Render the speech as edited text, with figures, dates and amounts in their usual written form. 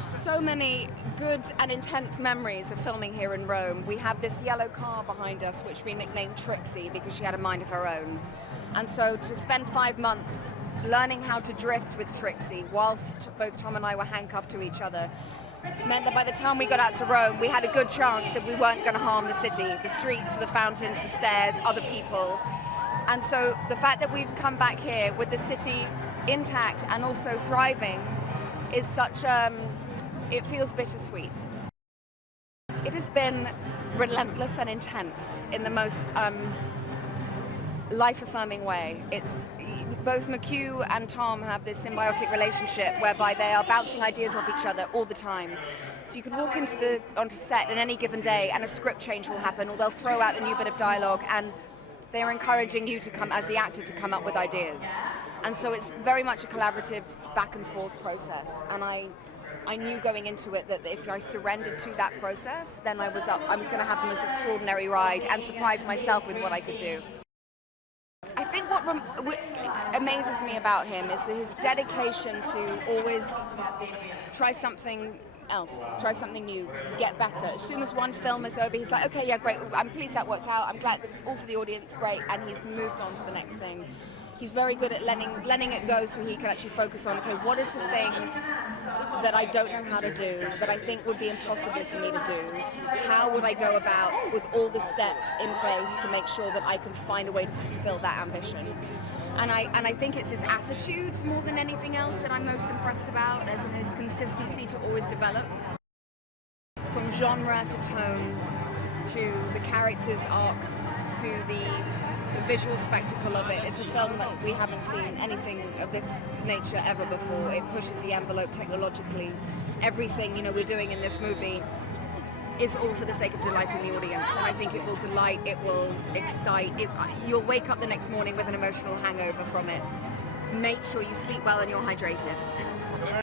So many good and intense memories of filming here in Rome. We have this yellow car behind us, which we nicknamed Trixie because she had a mind of her own. And so to spend 5 months learning how to drift with Trixie whilst both Tom and I were handcuffed to each other meant that by the time we got out to Rome, we had a good chance that we weren't going to harm the city, the streets, the fountains, the stairs, other people. And so the fact that we've come back here with the city intact and also thriving is such it feels bittersweet. It has been relentless and intense in the most life-affirming way. It's both McHugh and Tom have this symbiotic relationship whereby they are bouncing ideas off each other all the time. So you can walk onto set on any given day and a script change will happen, or they'll throw out a new bit of dialogue, and they're encouraging you to come, as the actor, to come up with ideas. And so it's very much a collaborative back and forth process. And I knew going into it that if I surrendered to that process, then I was going to have the most extraordinary ride and surprise myself with what I could do. I think what amazes me about him is his dedication to always try something else, try something new, get better. As soon as one film is over, he's like, okay, yeah, great, I'm pleased that worked out, I'm glad it was all for the audience, great, and he's moved on to the next thing. He's very good at letting it go so he can actually focus on, okay, what is the thing that I don't know how to do, that I think would be impossible for me to do? How would I go about with all the steps in place to make sure that I can find a way to fulfill that ambition? And I think it's his attitude more than anything else that I'm most impressed about, as in his consistency to always develop. From genre to tone, to the characters' arcs, to the visual spectacle of it. It's a film that we haven't seen anything of this nature ever before. It pushes the envelope technologically. Everything we're doing in this movie is all for the sake of delighting the audience, and I think it will delight, it will excite. You'll wake up the next morning with an emotional hangover from it. Make sure you sleep well and you're hydrated.